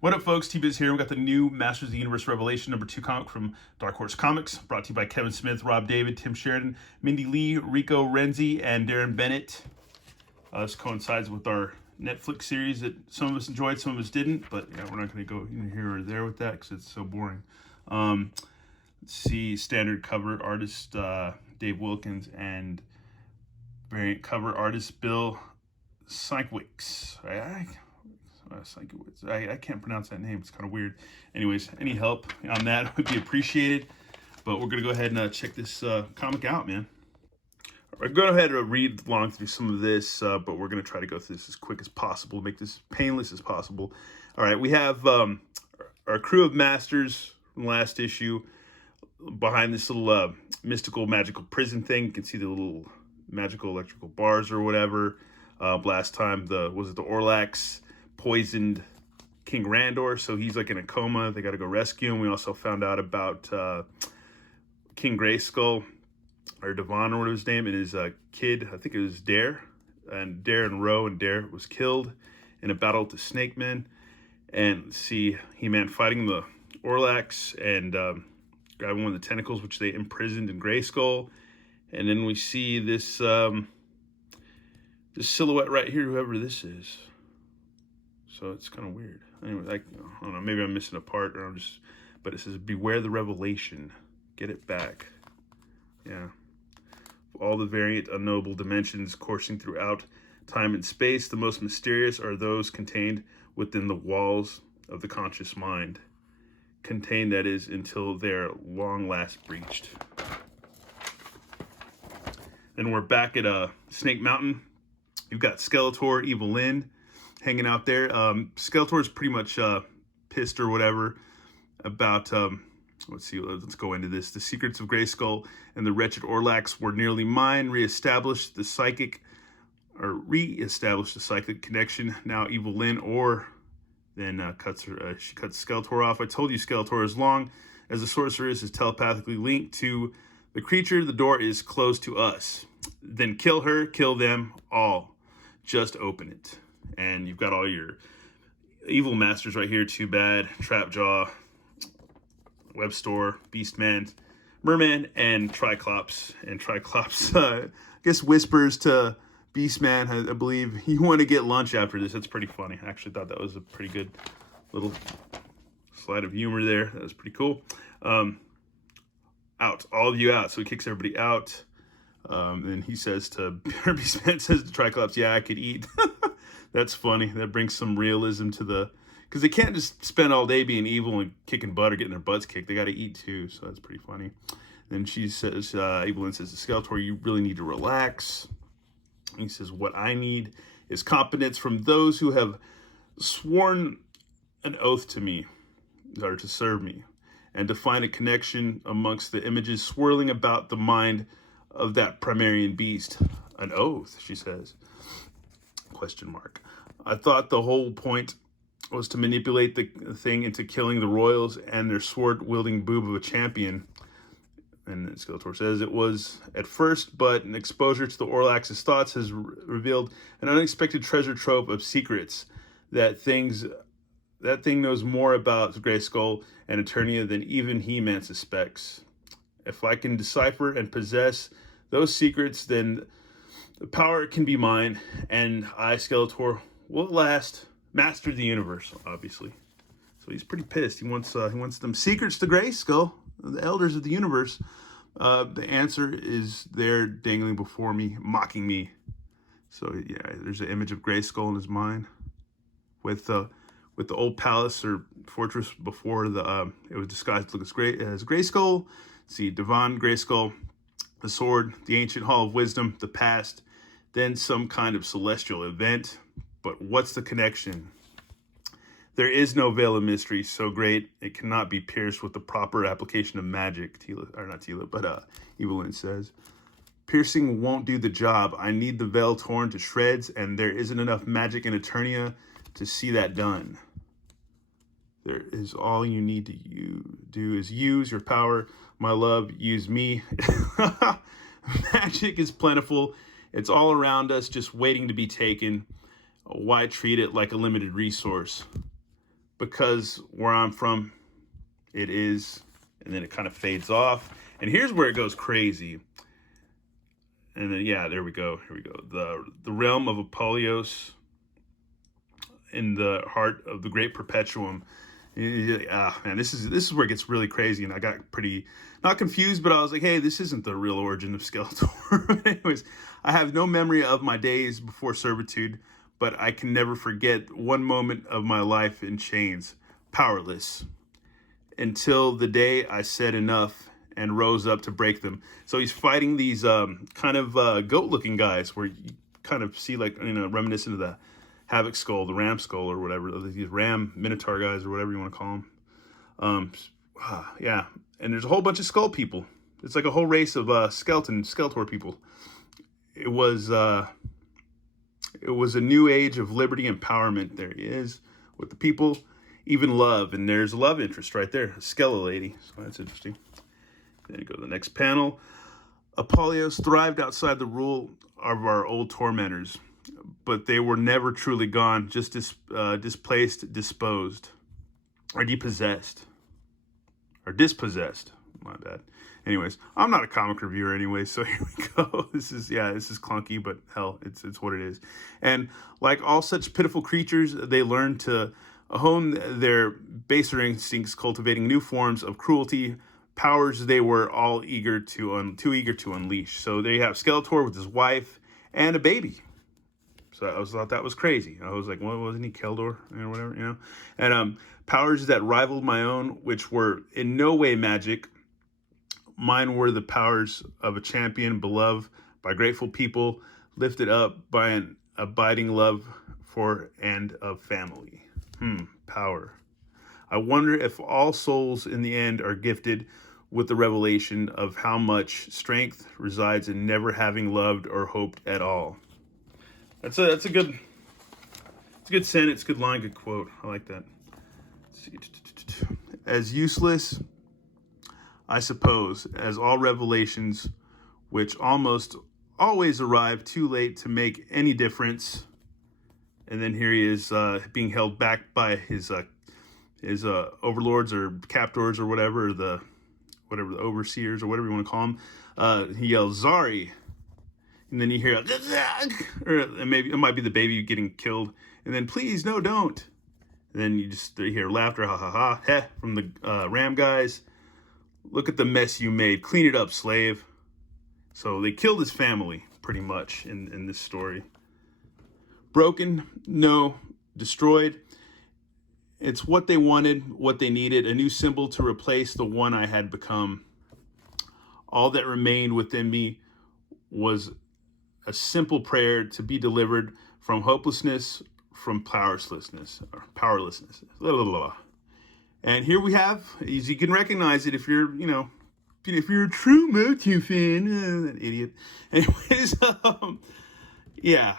What up, folks? T-Biz here. We got the new Masters of the Universe Revelation #2 comic from Dark Horse Comics, brought to you by Kevin Smith, Rob David, Tim Sheridan, Mindy Lee, Rico Renzi, and Darren Bennett. This coincides with our Netflix series that some of us enjoyed, some of us didn't, but yeah, we're not going to go in here or there with that because it's so boring. Let's see, standard cover artist Dave Wilkins and variant cover artist Bill Sienkiewicz. I can't pronounce that name. It's kind of weird. Anyways, any help on that would be appreciated. But we're going to go ahead and check this comic out, man. I'm going to go ahead and read along through some of this, but we're going to try to go through this as quick as possible, make this painless as possible. All right, we have our crew of masters from last issue behind this little mystical, magical prison thing. You can see the little magical electrical bars or whatever. Last time, was it the Orlax poisoned King Randor, so he's like in a coma. They got to go rescue him. We also found out about King Grayskull, or Devon, or whatever his name, and his kid, I think it was Dare, and Dare and Roe, and Dare was killed in a battle with the Snake Men. And see He-Man fighting the Orlax and grabbing one of the tentacles, which they imprisoned in Grayskull. And then we see this this silhouette right here, whoever this is. So it's kind of weird. Anyway, I don't know, maybe I'm missing a part, or but it says, beware the revelation. Get it back. Yeah. All the variant unknowable dimensions coursing throughout time and space, the most mysterious are those contained within the walls of the conscious mind. Contained, that is, until they're long last breached. Then we're back at Snake Mountain. You've got Skeletor, Evil Lyn hanging out there. Skeletor is pretty much pissed or whatever about, let's go into this. The secrets of Grayskull and the wretched Orlax were nearly mine. Reestablished the psychic connection. Now Evil Lyn, or then she cuts Skeletor off. I told you Skeletor, as long as the sorceress is telepathically linked to the creature, the door is closed to us. Then kill her, kill them all. Just open it. And you've got all your evil masters right here. Too Bad, Trapjaw, Webstore, Beastman, Merman, and Triclops. And Triclops, I guess, whispers to Beastman, I believe, you want to get lunch after this. That's pretty funny. I actually thought that was a pretty good little slide of humor there. That was pretty cool. Out. All of you out. So he kicks everybody out. And he says to Beastman, says to Triclops, yeah, I could eat. That's funny. That brings some realism to because they can't just spend all day being evil and kicking butt or getting their butts kicked. They got to eat too, so that's pretty funny. Then she says, Evil Lyn says to Skeletor, you really need to relax. And he says, what I need is competence from those who have sworn an oath to me, or to serve me, and to find a connection amongst the images swirling about the mind of that Primarian beast. An oath, she says. Question mark. I thought the whole point was to manipulate the thing into killing the royals and their sword-wielding boob of a champion. And Skeletor says it was at first, but an exposure to the Orlax's thoughts has revealed an unexpected treasure trove of secrets. That thing knows more about Grayskull and Eternia than even He-Man suspects. If I can decipher and possess those secrets, then the power can be mine, and I, Skeletor, will at last master the universe, obviously. So he's pretty pissed. He wants them secrets to Grayskull, the elders of the universe. The answer is there dangling before me, mocking me. So yeah, there's an image of Grayskull in his mind with the old palace or fortress before it was disguised to look as Grayskull. See, Devon, Grayskull, the sword, the ancient hall of wisdom, the past, then some kind of celestial event. But what's the connection? There is no veil of mystery so great it cannot be pierced with the proper application of magic. Evil Lyn says. Piercing won't do the job. I need the veil torn to shreds, and there isn't enough magic in Eternia to see that done. There is all you need to do is use your power. My love, use me. Magic is plentiful. It's all around us, just waiting to be taken. Why treat it like a limited resource? because where I'm from, it is, and then it kind of fades off. And here's where it goes crazy. And then, yeah, there we go. Here we go. The realm of Apollonios in the heart of the great perpetuum. Man, this is where it gets really crazy, and I got pretty not confused, but I was like, hey, this isn't the real origin of Skeletor. Anyways, I have no memory of my days before servitude, but I can never forget one moment of my life in chains, powerless, until the day I said enough and rose up to break them. So he's fighting these kind of goat-looking guys, where you kind of see, like, reminiscent of the Havoc skull, the Ram skull, or whatever, these Ram Minotaur guys, or whatever you want to call them. Yeah, and there's a whole bunch of skull people. It's like a whole race of Skeletor people. It was a new age of liberty and empowerment. There he is with the people, even love, and there's a love interest right there, a Skele lady. So that's interesting. Then you go to the next panel. Apollonios thrived outside the rule of our old tormentors, but they were never truly gone, just displaced, disposed, or dispossessed. My bad. Anyways, I'm not a comic reviewer anyway, so here we go. This is clunky, but hell, it's what it is. And like all such pitiful creatures, they learn to hone their baser instincts, cultivating new forms of cruelty, powers they were all too eager to unleash. So there you have Skeletor with his wife and a baby. So I thought that was crazy. I was like, well, wasn't he Keldor or whatever, And powers that rivaled my own, which were in no way magic. Mine were the powers of a champion beloved by grateful people, lifted up by an abiding love for and of family. Power. I wonder if all souls in the end are gifted with the revelation of how much strength resides in never having loved or hoped at all. That's a good sentence, good line, good quote. I like that. Let's see. As useless, I suppose, as all revelations, which almost always arrive too late to make any difference. And then here he is being held back by his overlords or captors or whatever, the overseers or whatever you want to call them. He yells, Zari. And then you hear, or maybe it might be the baby getting killed. And then, please, no, don't. And then you hear laughter, ha ha ha, heh, from the Ram guys. Look at the mess you made. Clean it up, slave. So they killed his family, pretty much, in this story. Broken? No. Destroyed? It's what they wanted, what they needed, a new symbol to replace the one I had become. All that remained within me was a simple prayer to be delivered from hopelessness, from powerlessness. Blah, blah, blah. And here we have, as you can recognize it if you're, if you're a true Motu fan, an idiot. Anyways, yeah,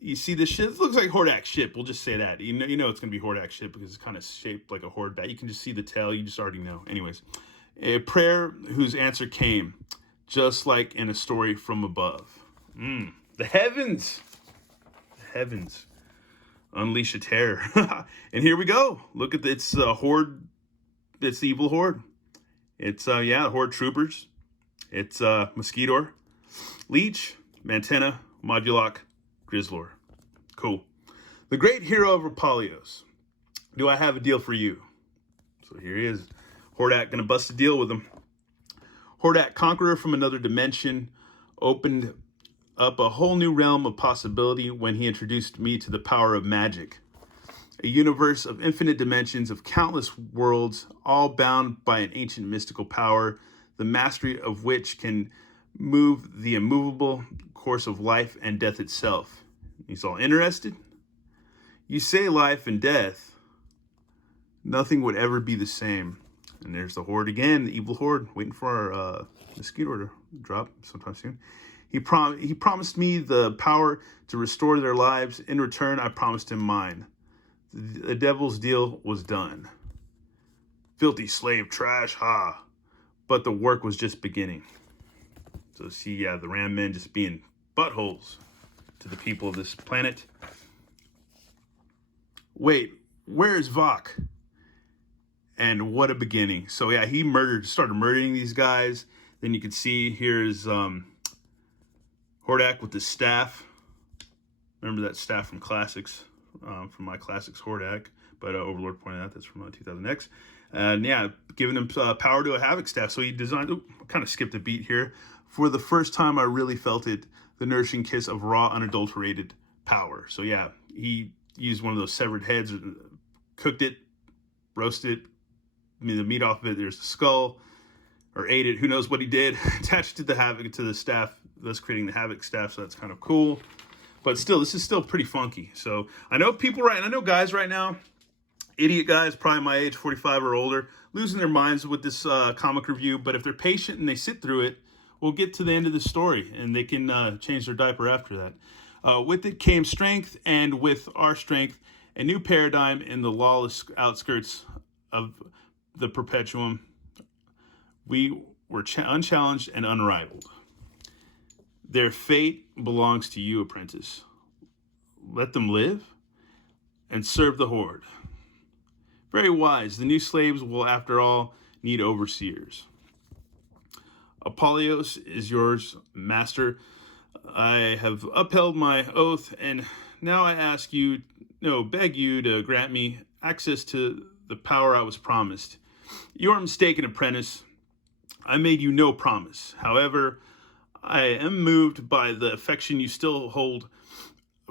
you see this ship. It looks like Hordak's ship. We'll just say that. You know it's gonna be Hordak's ship because it's kind of shaped like a horde bat. You can just see the tail. You just already know. Anyways, a prayer whose answer came, just like in a story from above. The heavens unleash a terror. And here we go. Look at it's horde. It's the evil horde. It's horde troopers. It's Mosquitor, Leech, Mantenna, Modulok, Grizzlor. Cool. The great hero of Apollonios. Do I have a deal for you? So here he is. Hordak gonna bust a deal with him. Hordak, conqueror from another dimension, opened up a whole new realm of possibility when he introduced me to the power of magic. A universe of infinite dimensions of countless worlds, all bound by an ancient mystical power, the mastery of which can move the immovable course of life and death itself. He's all interested? You say life and death, nothing would ever be the same. And there's the horde again, the evil horde, waiting for our Mosquito to drop sometime soon. He promised me the power to restore their lives. In return, I promised him mine. The devil's deal was done. Filthy slave trash, ha. But the work was just beginning. So see, the Ram men just being buttholes to the people of this planet. Wait, where is Vok? And what a beginning. So yeah, he started murdering these guys. Then you can see here's Hordak with his staff. Remember that staff from Classics, from my Classics Hordak. But Overlord pointed out that's from 2000X. And yeah, giving him power to a Havoc staff. So he designed, kind of skipped a beat here. For the first time, I really felt it, the nourishing kiss of raw, unadulterated power. So yeah, he used one of those severed heads, cooked it, roasted it, the meat off of it. There's the skull, or ate it. Who knows what he did? Attached to the Havoc, to the staff, thus creating the Havoc staff. So that's kind of cool. But still, this is still pretty funky. So I know I know guys right now, idiot guys, probably my age, 45 or older, losing their minds with this comic review. But if they're patient and they sit through it, we'll get to the end of the story and they can change their diaper after that. With it came strength, and with our strength, a new paradigm in the lawless outskirts of the Perpetuum. We were unchallenged and unrivaled. Their fate belongs to you, apprentice. Let them live and serve the Horde. Very wise. The new slaves will, after all, need overseers. Apollonios is yours, master. I have upheld my oath, and now I beg you to grant me access to the power I was promised. You are mistaken, apprentice. I made you no promise. However, I am moved by the affection you still hold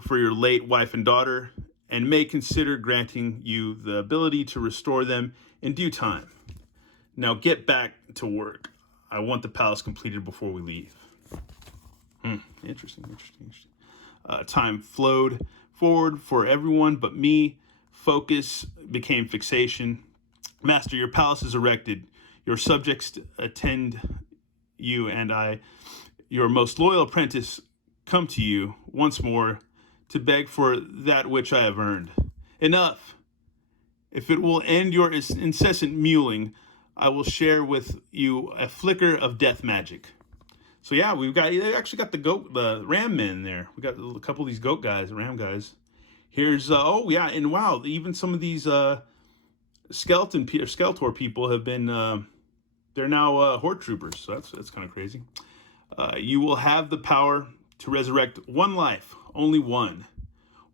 for your late wife and daughter, and may consider granting you the ability to restore them in due time. Now get back to work. I want the palace completed before we leave. Interesting. Time flowed forward for everyone but me. Focus became fixation. Master, your palace is erected. Your subjects attend you, and I, your most loyal apprentice, come to you once more to beg for that which I have earned. Enough. If it will end your incessant mewling, I will share with you a flicker of death magic. So yeah, they actually got the ram men there. We got a couple of these goat guys, ram guys. Here's and wow, even some of these Skeletor people have been they're now Horde troopers. So that's kind of crazy. You will have the power to resurrect one life, only one.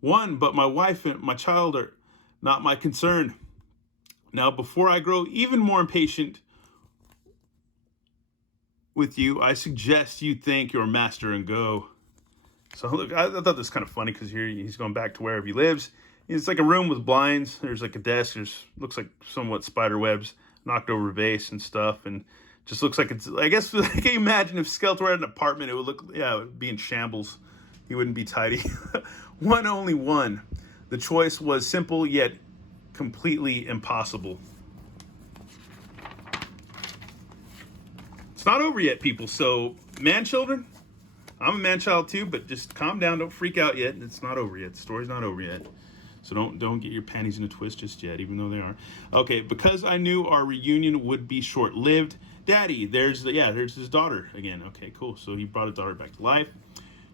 But my wife and my child are not my concern. Now, before I grow even more impatient with you, I suggest you thank your master and go. So look, I thought this was kind of funny because here he's going back to wherever he lives. It's like a room with blinds. There's like a desk. Looks like somewhat spider webs, knocked over vase and stuff, and just looks like it's. I guess I can imagine if Skeletor had an apartment, it would be in shambles. He wouldn't be tidy. Only one. The choice was simple yet completely impossible. It's not over yet, people. So, man-children, I'm a man-child too, but just calm down. Don't freak out yet. It's not over yet. The story's not over yet. So don't get your panties in a twist just yet, even though they are. Okay, because I knew our reunion would be short-lived. Daddy, there's his daughter again. Okay, cool. So he brought his daughter back to life.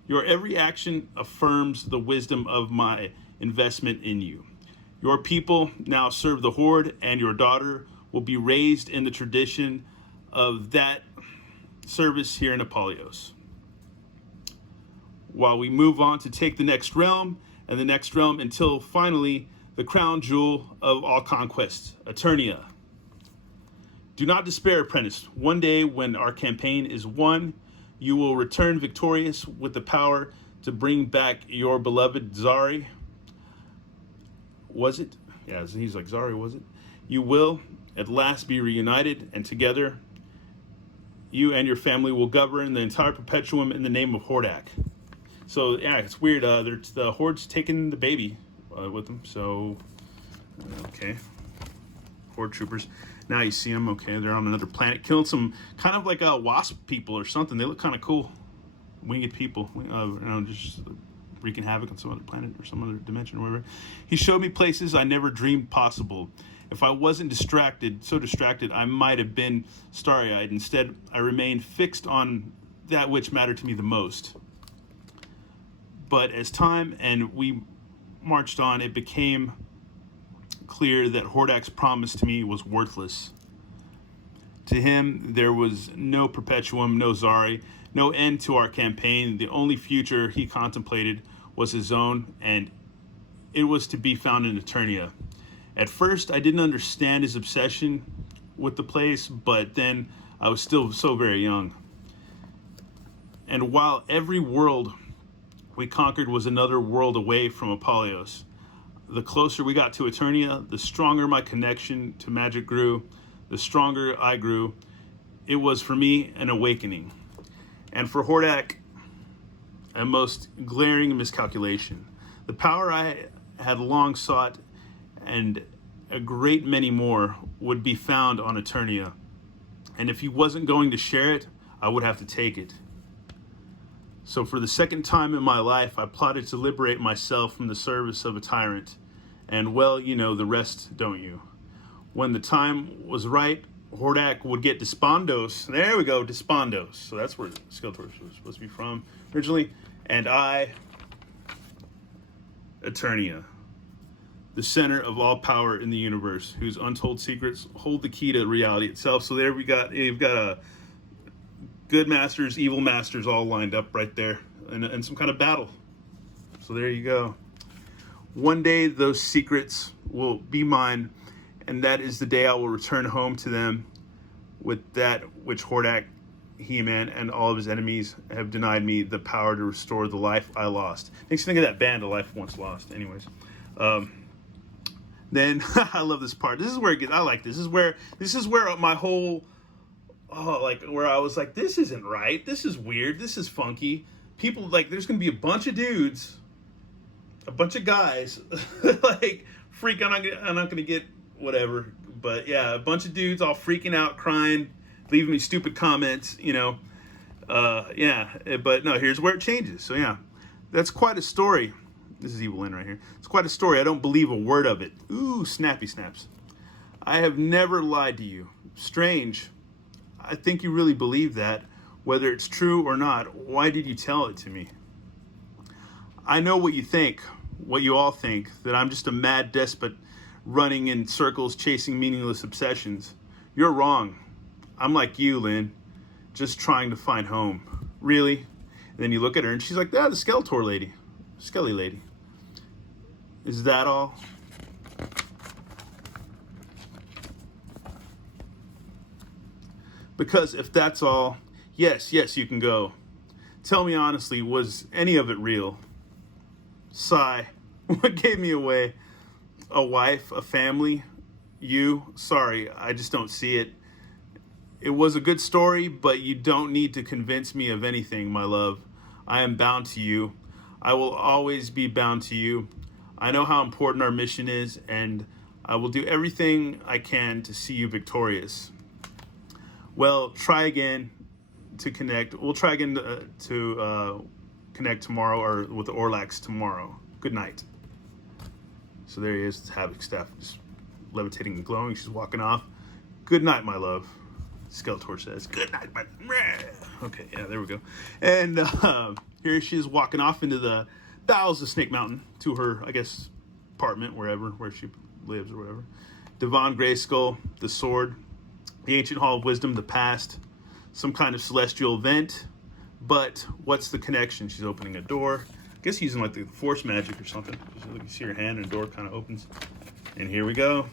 Your every action affirms the wisdom of my investment in you. Your people now serve the Horde, and your daughter will be raised in the tradition of that service here in Apollonios. While we move on to take the next realm, and the next realm until finally the crown jewel of all conquests, Eternia. Do not despair, apprentice. One day when our campaign is won, you will return victorious with the power to bring back your beloved Zari. Was it? Yeah, he's like, Zari, was it? You will at last be reunited, and together you and your family will govern the entire Perpetuum in the name of Hordak. So yeah, it's weird. The Horde's taking the baby with them. So okay, Horde troopers. Now you see them. Okay, they're on another planet, killing some kind of like wasp people or something. They look kind of cool, winged people. Just wreaking havoc on some other planet or some other dimension or whatever. He showed me places I never dreamed possible. If I wasn't so distracted, I might have been starry-eyed. Instead, I remained fixed on that which mattered to me the most. But as time and we marched on, it became clear that Hordak's promise to me was worthless. To him, there was no perpetuum, no Zari, no end to our campaign. The only future he contemplated was his own, and it was to be found in Eternia. At first, I didn't understand his obsession with the place, but then I was still so very young. And while every world we conquered was another world away from Apollonios, the closer we got to Eternia, the stronger my connection to magic grew, the stronger I grew. It was for me an awakening. And for Hordak, a most glaring miscalculation. The power I had long sought, and a great many more, would be found on Eternia. And if he wasn't going to share it, I would have to take it. So for the second time in my life, I plotted to liberate myself from the service of a tyrant. And well, you know the rest, don't you? When the time was right, Hordak would get Despondos. There we go, Despondos. So that's where Skeletor was supposed to be from originally. And I, Eternia, the center of all power in the universe, whose untold secrets hold the key to reality itself. So there you've got a good masters, evil masters all lined up right there in some kind of battle. So there you go. One day those secrets will be mine, and that is the day I will return home to them with that which Hordak, He-Man, and all of his enemies have denied me the power to restore the life I lost. Makes you think of that band, A Life Once Lost. Anyways. Then, I love this part. This is where it gets, I like this. This is where my whole, where I was like, this isn't right. This is weird. This is funky. People, there's going to be a bunch of dudes, a bunch of guys, freak. I'm not going to get whatever. But yeah, a bunch of dudes all freaking out, crying, leaving me stupid comments, But no, here's where it changes. So yeah, that's quite a story. This is Evil Lynn right here. It's quite a story. I don't believe a word of it. Ooh, snappy snaps. I have never lied to you. Strange. I think you really believe that. Whether it's true or not, why did you tell it to me? I know what you think, what you all think, that I'm just a mad despot running in circles chasing meaningless obsessions. You're wrong. I'm like you, Lynn, just trying to find home. Really? And then you look at her and she's like, the Skeletor lady. Skelly lady. Is that all? Because if that's all, yes, you can go. Tell me honestly, was any of it real? Sigh. What gave me away? A wife, a family, you? Sorry, I just don't see it. It was a good story, but you don't need to convince me of anything, my love. I am bound to you. I will always be bound to you. I know how important our mission is, and I will do everything I can to see you victorious. Well, try again to connect. We'll try again to connect tomorrow, or with the Orlax tomorrow. Good night. So there he is, it's Havoc staff, just levitating and glowing. She's walking off. Good night, my love. Skeletor says, good night, my... Okay, yeah, there we go. And here she is walking off into the bowels of Snake Mountain to her, I guess, apartment, where she lives or whatever. Devon Grayskull, the sword, the ancient hall of wisdom, the past, some kind of celestial event. But what's the connection? She's opening a door. I guess using the force magic or something. You can see her hand and the door kind of opens. And here we go.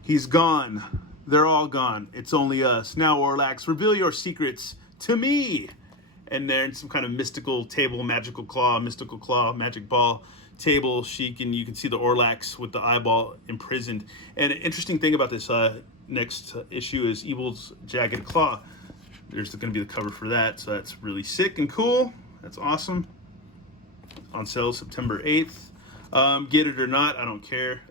He's gone. They're all gone. It's only us. Now, Orlax, reveal your secrets to me. And they're in some kind of mystical table, magical claw, magic ball table. You can see the Orlax with the eyeball imprisoned. And an interesting thing about this next issue is Evil's Jagged Claw. There's going to be the cover for that. So that's really sick and cool. That's awesome. On sale September 8th. Get it or not, I don't care.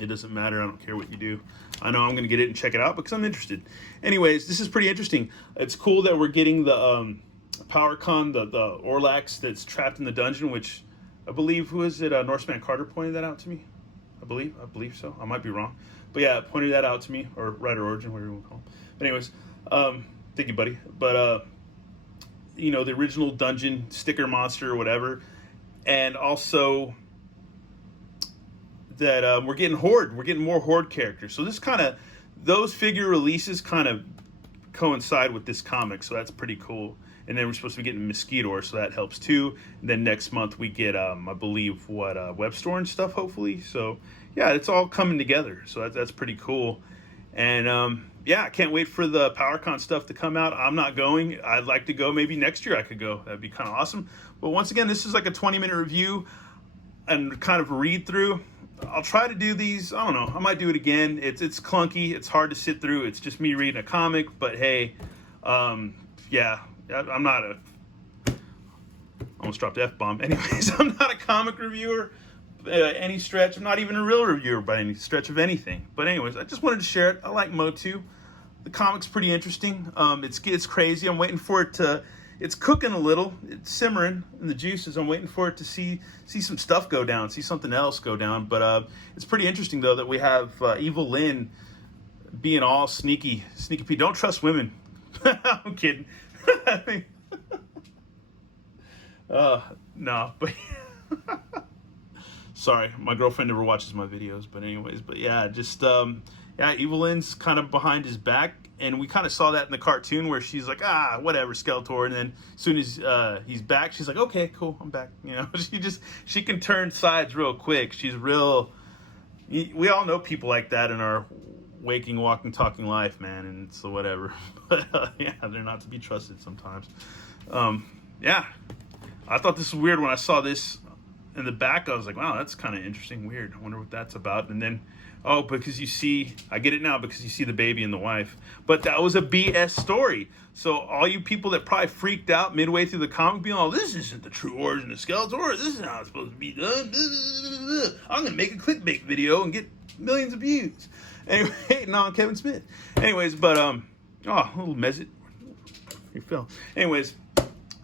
It doesn't matter. I don't care what you do. I know I'm going to get it and check it out because I'm interested. Anyways, this is pretty interesting. It's cool that we're getting the PowerCon, the Orlax that's trapped in the dungeon, which I believe, who is it? Norseman Carter pointed that out to me. I believe so. I might be wrong. But yeah, pointed that out to me, or Rider Origin, whatever you want to call him. But anyways, thank you, buddy. But, the original dungeon sticker monster or whatever. And also that we're getting Horde. We're getting more Horde characters. So this kind of, those figure releases kind of coincide with this comic, so that's pretty cool. And then we're supposed to be getting Mosquito, so that helps too. And then next month we get, I believe, web store and stuff, hopefully. So yeah, it's all coming together. So that's pretty cool. And yeah, I can't wait for the PowerCon stuff to come out. I'm not going. I'd like to go. Maybe next year I could go. That'd be kind of awesome. But once again, this is like a 20-minute review and kind of read through. I'll try to do these. I don't know. I might do it again. It's clunky. It's hard to sit through. It's just me reading a comic. But hey, yeah, I'm not a. Almost dropped the F-bomb. Anyways, I'm not a comic reviewer any stretch. I'm not even a real reviewer by any stretch of anything. But anyways, I just wanted to share it. I like Motu. The comic's pretty interesting. It's crazy. I'm waiting for it to. It's cooking a little. It's simmering in the juices. I'm waiting for it to see some stuff go down, see something else go down. But it's pretty interesting though that we have Evil Lynn being all sneaky Pete. Don't trust women. I'm kidding. I mean, no, but sorry, my girlfriend never watches my videos. But anyways, but yeah, just yeah, Evil Lynn's kind of behind his back. And we kind of saw that in the cartoon where she's like, whatever, Skeletor. And then as soon as he's back, she's like, okay, cool, I'm back. You know, she can turn sides real quick. She's real. We all know people like that in our waking, walking, talking life, man. And so whatever. But yeah, they're not to be trusted sometimes. Yeah, I thought this was weird when I saw this in the back. I was like, wow, that's kind of interesting, weird. I wonder what that's about. And then, oh, because you see, I get it now, because you see the baby and the wife. But that was a BS story. So all you people that probably freaked out midway through the comic being, oh, this isn't the true origin of Skeletor. This is how it's supposed to be done. I'm going to make a clickbait video and get millions of views. Anyway, no, I'm Kevin Smith. Anyways, but, oh, a little message. You fell. Anyways,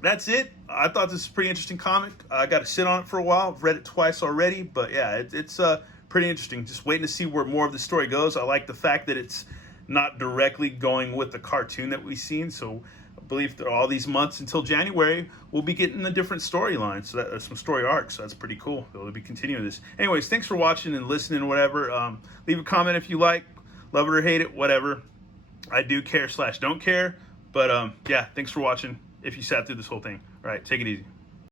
that's it. I thought this was a pretty interesting comic. I got to sit on it for a while. I've read it twice already. But yeah, it's pretty interesting. Just waiting to see where more of the story goes. I like the fact that it's not directly going with the cartoon that we've seen. So I believe that all these months until January, we'll be getting a different storyline. So there's some story arcs. So that's pretty cool. They'll be continuing this. Anyways, thanks for watching and listening, whatever. Leave a comment if you like. Love it or hate it, whatever. I do care / don't care. But yeah, thanks for watching if you sat through this whole thing. All right, take it easy.